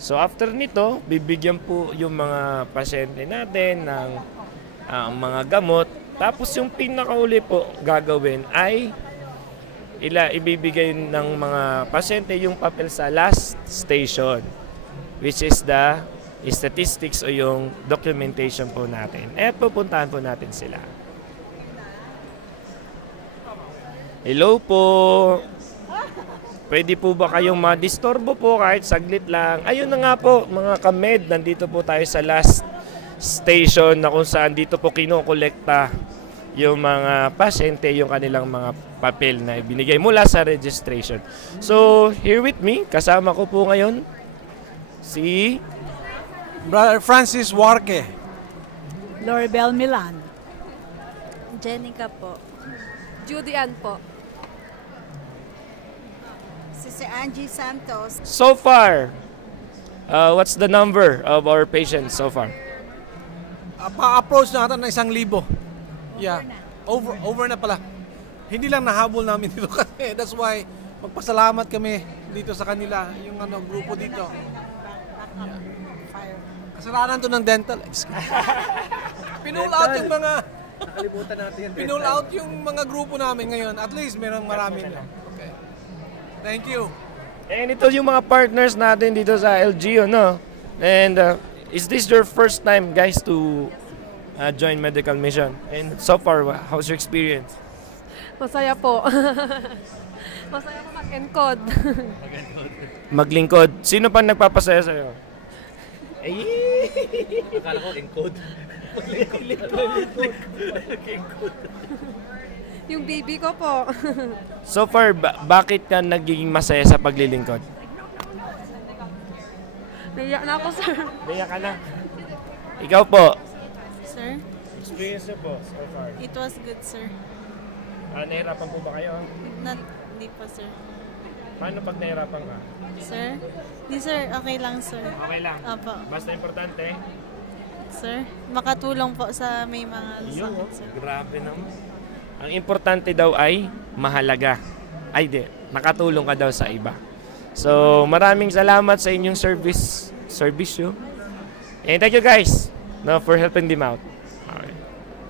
So after nito, bibigyan po yung mga pasyente natin ng mga gamot. Tapos yung pinakauli po gagawin ay ibibigay ng mga pasyente yung papel sa last station, which is the statistics o yung documentation po natin. Pupuntahan po natin sila. Hello po. Pwede po ba kayong madistorbo po kahit saglit lang? Ayun na nga po mga kamed, nandito po tayo sa last station na kung saan dito po kinokolekta yung mga pasyente, yung kanilang mga papel na ibinigay mula sa registration. So, here with me, kasama ko po ngayon si Brother Francis Warque. Loribel Milan. Jenica po. Judy Ann po. Si Angie Santos. So far, what's the number of our patients so far? Pa-approach na ata ng 1,000. Yeah. Over na pala. Hindi lang nahabol namin dito kasi that's why magpasalamat kami dito sa kanila, yung grupo dito. Yeah. Kasalanan to ng dental. Pinull out yung mga nakalimutan natin yan. Pinull out yung mga grupo namin ngayon. At least merong marami na. Okay. Thank you. And ito yung mga partners natin dito sa LGU, no? And is this your first time, guys, to join Medical Mission? And so far, how's your experience? Masaya po. Masaya po mag-encode. Maglingkod. Sino pa nagpapasaya sa'yo? Ay! Akala ko encode. Yung baby ko po. So far, bakit ka nagiging masaya sa paglilingkod? Naiyak na ako, sir. Naiyak ka na. Ikaw po. Sir, Experience niyo po so far. it was good, sir. Nahirapan po ba kayo? Hindi po, sir. Paano pag nahirapan ka? Sir? Di, sir. Okay lang, sir. Okay lang. Opo. Basta importante. Sir, makatulong po sa may mga sakit, sir. Grabe naman. Ang importante daw ay mahalaga. Ay di, nakatulong ka daw sa iba. So, maraming salamat sa inyong service yun. And thank you guys for helping them out.